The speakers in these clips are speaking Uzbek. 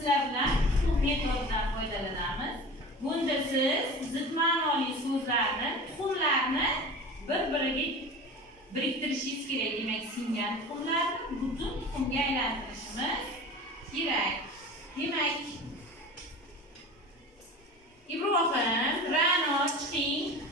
sizlar bilan shu metoddan foydalanamiz. Bunda siz zid ma'noli so'zlarni, tuxumlarni bir-biriga biriktirishingiz kerak. Demak, singan tuxumlarni butun tuxumga aylantirishimiz kerak. Demak, Ibrohim, Ra'no, chiqing.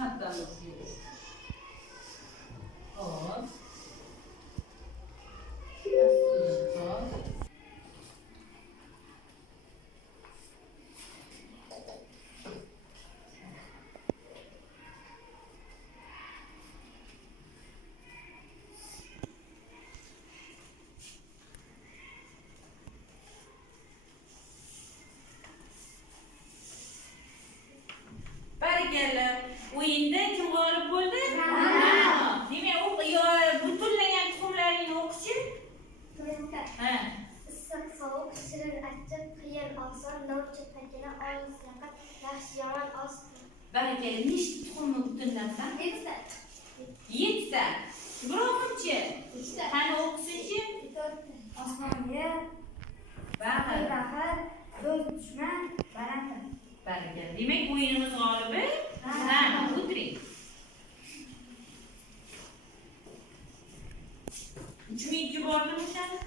Hatta o'yinda kim g'olib bo'ldi? Ra'no. Demak, butunlagan tuxumlaringni o'qishi? Ha. Issiq, sovuq, shirin, achchiq, qiyin, oson, novcha, pakana, olis, yaqin, yaxshi, yomon, oz. Barakalla. Nechta tuxumni butunlabsan? 7ta. 7ta. Ibrohimchi? 3ta. Qani o'qisinchi? 4ta. Osmonga Baxil. baxil, do'st dushman, baland. Barakalla. Demak, o'yinimiz g'olibi Ra'no. O'tiring. 3 minutga bordim o'shani.